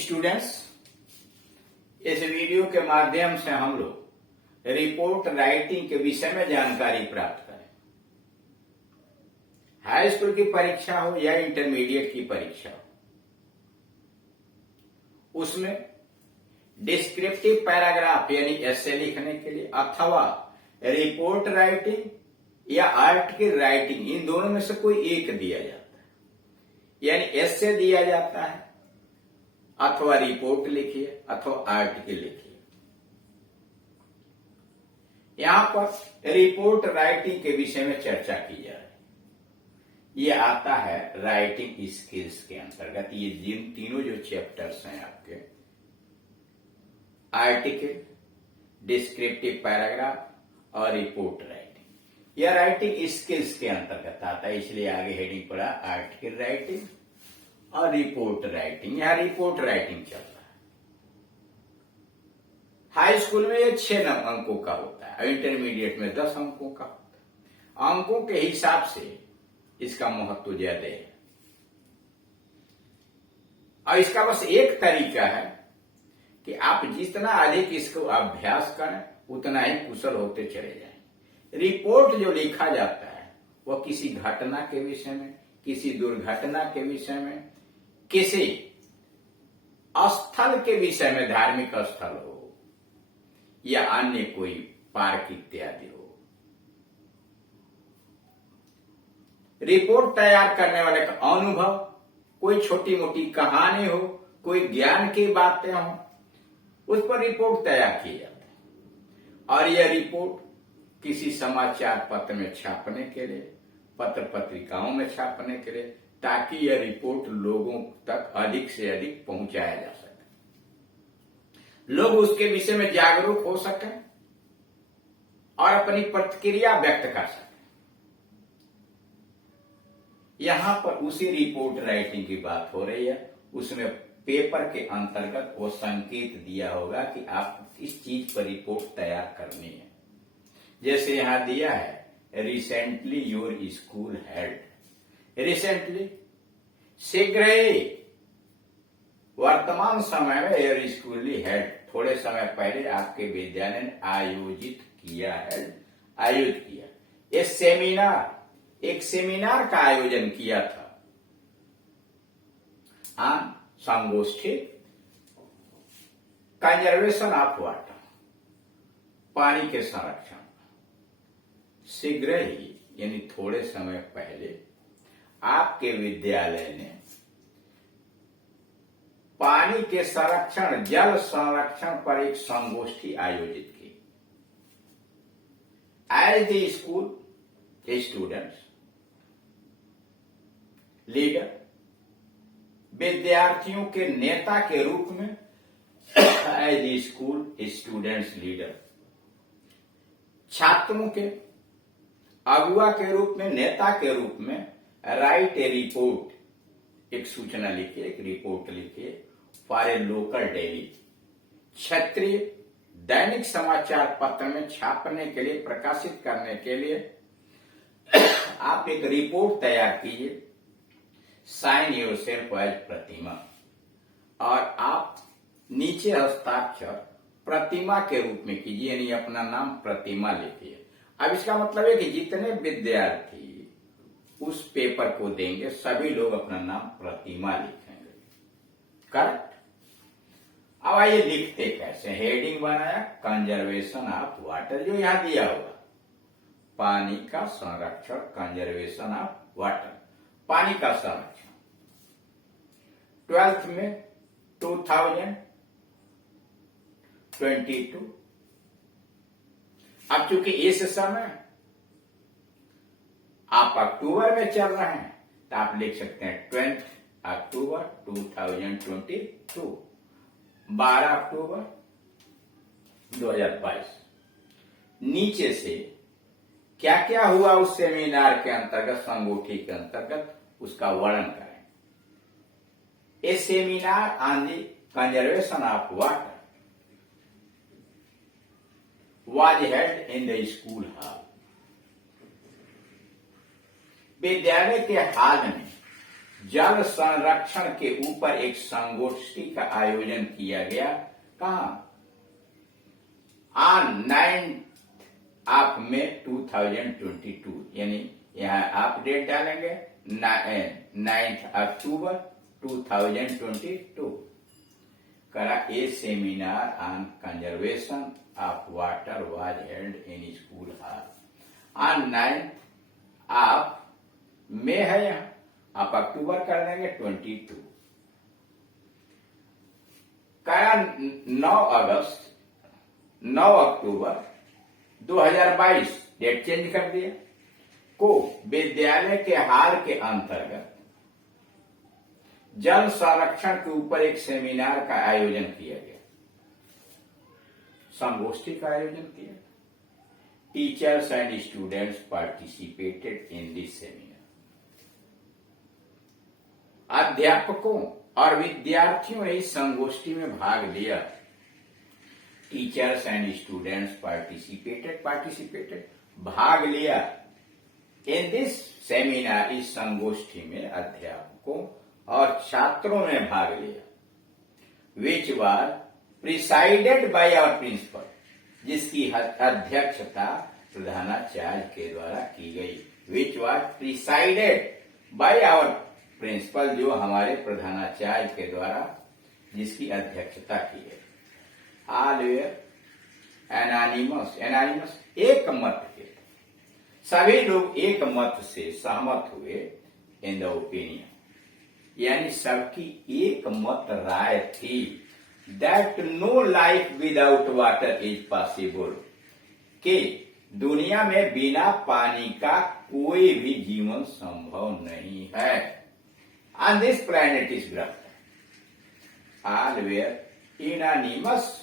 Students, इस video के माध्यम से हम लोग रिपोर्ट राइटिंग के विषय में जानकारी प्राप्त करें। हाई स्कूल की परीक्षा हो या इंटरमीडिएट की परीक्षा हो, उसमें डिस्क्रिप्टिव पैराग्राफ यानी एसे लिखने के लिए अथवा रिपोर्ट राइटिंग या आर्टिकल राइटिंग, इन दोनों में से कोई एक दिया जाता है। यानी एसे दिया जाता है अथवा रिपोर्ट लिखिए अथवा आर्टिकल लिखिए। यहां पर रिपोर्ट राइटिंग के विषय में चर्चा की जा रही है। यह आता है राइटिंग स्किल्स के अंतर्गत। ये जिन तीनों जो चैप्टर्स हैं आपके, आर्टिकल, डिस्क्रिप्टिव पैराग्राफ और रिपोर्ट राइटिंग, यह राइटिंग स्किल्स के अंतर्गत आता है। इसलिए आगे हेडिंग पड़ा आर्टिकल राइटिंग और रिपोर्ट राइटिंग। यहां रिपोर्ट राइटिंग चल रहा है। हाई स्कूल में ये 6 अंकों का होता है और इंटरमीडिएट में 10 अंकों का होता है। अंकों के हिसाब से इसका महत्व ज्यादा है और इसका बस एक तरीका है कि आप जितना अधिक इसको अभ्यास करें उतना ही कुशल होते चले जाएं। रिपोर्ट जो लिखा जाता है वह किसी घटना के विषय में, किसी दुर्घटना के विषय में, किसी स्थल के विषय में, धार्मिक स्थल हो या अन्य कोई पार्क इत्यादि हो। रिपोर्ट तैयार करने वाले का अनुभव, कोई छोटी मोटी कहानी हो, कोई ज्ञान की बातें हो, उस पर रिपोर्ट तैयार की जाती है। और यह रिपोर्ट किसी समाचार पत्र में छापने के लिए, पत्र पत्रिकाओं में छापने के लिए, ताकि यह रिपोर्ट लोगों तक अधिक से अधिक पहुंचाया जा सके, लोग उसके विषय में जागरूक हो सकें और अपनी प्रतिक्रिया व्यक्त कर सकें। यहां पर उसी रिपोर्ट राइटिंग की बात हो रही है। उसमें पेपर के अंतर्गत वो संकेत दिया होगा कि आप किस चीज पर रिपोर्ट तैयार करनी है। जैसे यहां दिया है recently your school held. Recently शीघ्र ही, वर्तमान समय में योर स्कूल हेल्ड, थोड़े समय पहले आपके विद्यालय ने आयोजित किया है, आयोजित किया। ये सेमिनार, एक सेमिनार का आयोजन किया था। संगोष्ठी कंजर्वेशन ऑफ वाटर, पानी के संरक्षण। शीघ्र ही यानी थोड़े समय पहले आपके विद्यालय ने पानी के संरक्षण, जल संरक्षण पर एक संगोष्ठी आयोजित की। As the school students leader, विद्यार्थियों के नेता के रूप में, as the school students leader, छात्रों के अगुआ के रूप में, नेता के रूप में, राइट ए रिपोर्ट, एक सूचना लिखिए, एक रिपोर्ट लिखिए फॉर ए लोकल डेली, क्षेत्रीय दैनिक समाचार पत्र में छापने के लिए, प्रकाशित करने के लिए आप एक रिपोर्ट तैयार कीजिए। साइन योर सेल्फ एज प्रतिमा, और आप नीचे हस्ताक्षर प्रतिमा के रूप में कीजिए, यानी अपना नाम प्रतिमा लिखिए। अब इसका मतलब है कि जितने विद्यार्थी उस पेपर को देंगे सभी लोग अपना नाम प्रतिमा लिखेंगे। करेक्ट? अब आइए लिखते कैसे। हेडिंग बनाया कंजर्वेशन ऑफ वाटर, जो यहां दिया हुआ, पानी का संरक्षण, कंजर्वेशन ऑफ वाटर, पानी का संरक्षण। 12th में 2022। अब चूंकि इस समय आप अक्टूबर में चल रहे हैं तो आप लिख सकते हैं 20 अक्टूबर 2022, 12 अक्टूबर 2022। नीचे से क्या क्या हुआ उस सेमिनार के अंतर्गत, संगोष्ठी के अंतर्गत, उसका वर्णन करें। A seminar on the conservation of water was held in the school hall। विद्यालय के हाल में जल संरक्षण के ऊपर एक संगोष्ठी का आयोजन किया गया। कहा? ऑन 9 मई 2022, यानी यहाँ आप डेट डालेंगे 9 अक्टूबर 2022 करा a seminar on conservation of water was held in school hall on 9 मई है, यहाँ आप अक्टूबर कर देंगे 22 करा 9 अक्टूबर 2022 डेट चेंज कर दिया को विद्यालय के हाल के अंतर्गत जल संरक्षण के ऊपर एक सेमिनार का आयोजन किया गया, संगोष्ठी का आयोजन किया। Teachers and students participated in this seminar. अध्यापकों और विद्यार्थियों ने इस संगोष्ठी में भाग लिया। टीचर्स एंड स्टूडेंट्स पार्टिसिपेटेड भाग लिया इन दिस सेमिनार। इस संगोष्ठी में अध्यापकों और छात्रों ने भाग लिया। Which was presided by our principal, जिसकी अध्यक्षता प्रधानाचार्य के द्वारा की गई। Which was presided by our principal, जो हमारे प्रधानाचार्य के द्वारा जिसकी अध्यक्षता की गई। ऑल वेयर एनानिमस एक मत के, सभी लोग एक मत से सहमत हुए इन द ओपिनियन, यानी सबकी एक मत राय थी that no life without water is possible, कि दुनिया में बिना पानी का कोई भी जीवन संभव नहीं है। ऑन दिस प्लैनेट इज ग्रह ऑल वेयर यूनानिमस,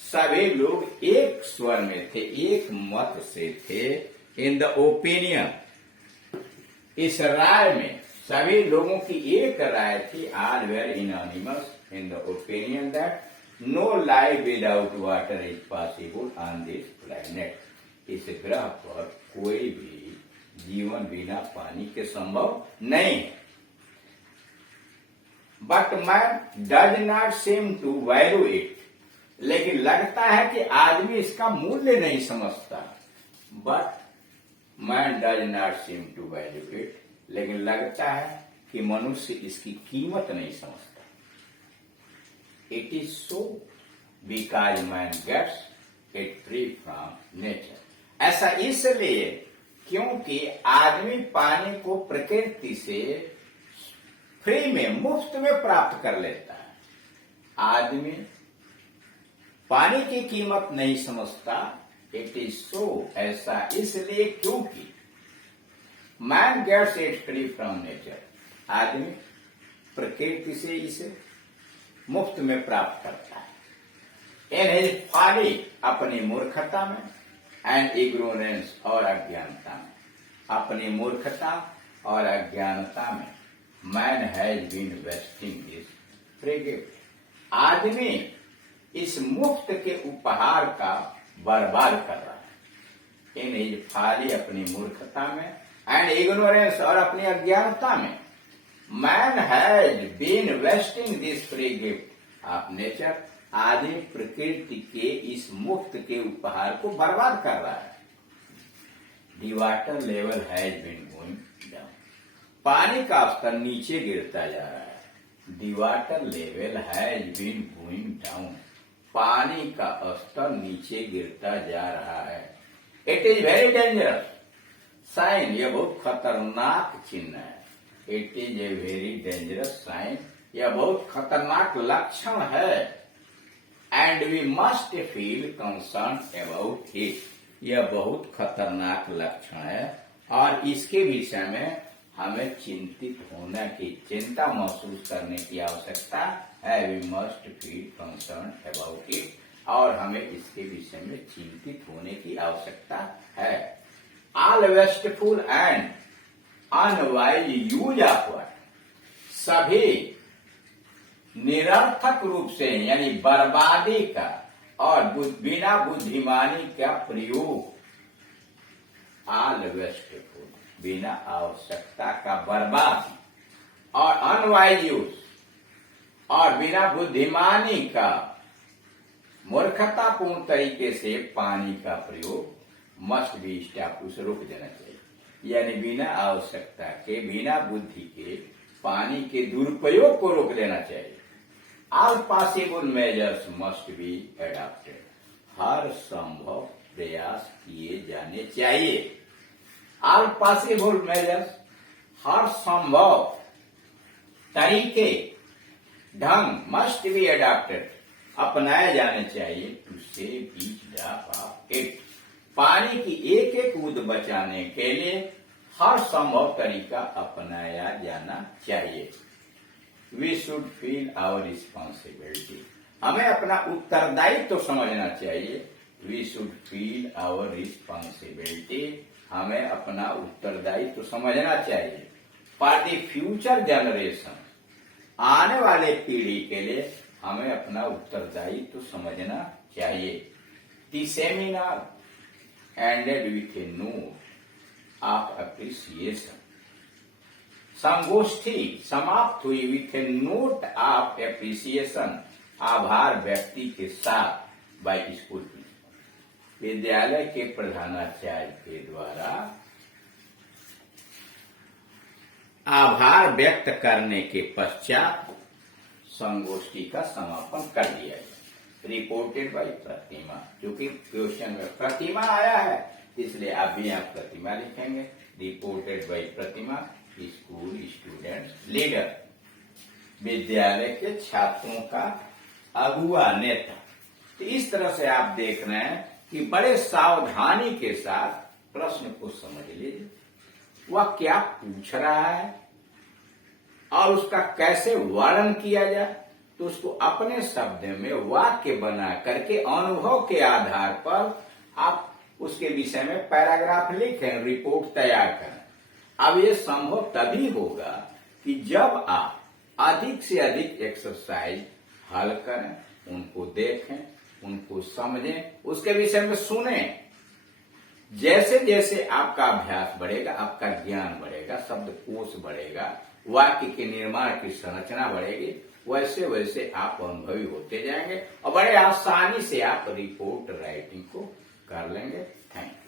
सभी लोग एक स्वर में थे, एक मत से थे। इन द ओपिनियन, इस राय में सभी लोगों की एक राय थी। All were unanimous in the opinion that no life without water is possible on this planet, इस ग्रह पर कोई भी जीवन बिना पानी के संभव नहीं है। But man does not seem to value it, लेकिन लगता है कि आदमी इसका मूल्य नहीं समझता। But man does not seem to value it, लेकिन लगता है कि मनुष्य इसकी कीमत नहीं समझता। It is so because man gets it free from nature, ऐसा इसलिए क्योंकि आदमी पानी को प्रकृति से फ्री में, मुफ्त में प्राप्त कर लेता है। आदमी पानी की कीमत नहीं समझता। इट इज सो, ऐसा इसलिए क्योंकि man gets it free from nature, आदमी प्रकृति से इसे मुफ्त में प्राप्त करता है। इन हिज फॉली, अपनी मूर्खता में, एंड इग्नोरेंस, और अज्ञानता में, अपनी मूर्खता और अज्ञानता में man has been wasting this free gift, आदमी इस मुफ्त के उपहार का बर्बाद कर रहा है। इन हिज फॉली, अपनी मूर्खता में, एंड इग्नोरेंस, और अपनी अज्ञानता में, man has been wasting this free gift of nature, आदमी प्रकृति के इस मुफ्त के उपहार को बर्बाद कर रहा है। The water level has been going down, पानी का स्तर नीचे गिरता जा रहा है। The water level has been going down, पानी का स्तर नीचे गिरता जा रहा है। It is very dangerous sign, यह बहुत खतरनाक चिन्ह है। It is a very dangerous sign, यह बहुत खतरनाक लक्षण है। And we must feel concern about it, यह बहुत खतरनाक लक्षण है और इसके विषय में हमें चिंतित होने की, चिंता महसूस करने की आवश्यकता है। We must feel concern about it, और हमें इसके विषय में चिंतित होने की आवश्यकता है। All wasteful and unwise use of water, सभी निरर्थक रूप से, यानी बर्बादी का और बिना बुद्धिमानी का प्रयोग। ऑल वेस्टफुल, बिना आवश्यकता का बर्बाद, और अनवाइज यूज और बिना बुद्धिमानी का मूर्खतापूर्ण तरीके से पानी का प्रयोग मस्ट बी स्टॉप, उसे रोक देना चाहिए। यानी बिना आवश्यकता के, बिना बुद्धि के पानी के दुरुपयोग को रोक देना चाहिए। All possible measures must be adopted, हर संभव प्रयास किए जाने चाहिए। ऑल पॉसिबल मेजर्स, हर संभव तरीके, ढंग मस्ट बी एडॉप्टेड, अपनाए जाने चाहिए to save each drop of it, पानी की एक एक बूंद बचाने के लिए हर संभव तरीका अपनाया जाना चाहिए। We should feel our responsibility, हमें अपना उत्तरदायित्व तो समझना चाहिए। We should feel our responsibility, हमें अपना उत्तरदायित्व तो समझना चाहिए। फॉर द फ्यूचर जनरेशन, आने वाले पीढ़ी के लिए हमें अपना उत्तरदायित्व तो समझना चाहिए। The seminar ended with A note of appreciation, संगोष्ठी समाप्त हुई with A note of appreciation, आभार व्यक्ति के साथ बाय स्कूल प्रिंसिपल, विद्यालय के प्रधानाचार्य के द्वारा आभार व्यक्त करने के पश्चात संगोष्ठी का समापन कर दिया गया। रिपोर्टेड बाय प्रतिमा, क्योंकि क्वेश्चन में प्रतिमा आया है इसलिए आप भी यहाँ प्रतिमा लिखेंगे। Reported by Pratima, school students leader, विद्यालय के छात्रों का अगुआ नेता। तो इस तरह से आप देख रहे हैं कि बड़े सावधानी के साथ प्रश्न को समझ लीजिए, वह क्या पूछ रहा है और उसका कैसे वर्णन किया जाए। तो उसको अपने शब्द में वाक्य बना करके अनुभव के आधार पर आप उसके विषय में पैराग्राफ लिखें, रिपोर्ट तैयार करें। अब ये संभव तभी होगा कि जब आप अधिक से अधिक एक्सरसाइज हल करें, उनको देखें, उनको समझें, उसके विषय में सुनें। जैसे जैसे आपका अभ्यास बढ़ेगा, आपका ज्ञान बढ़ेगा, शब्दकोश बढ़ेगा, वाक्य के निर्माण की संरचना बढ़ेगी, वैसे वैसे आप अनुभवी होते जाएंगे और बड़े आसानी से आप रिपोर्ट राइटिंग को कर लेंगे। Thank you.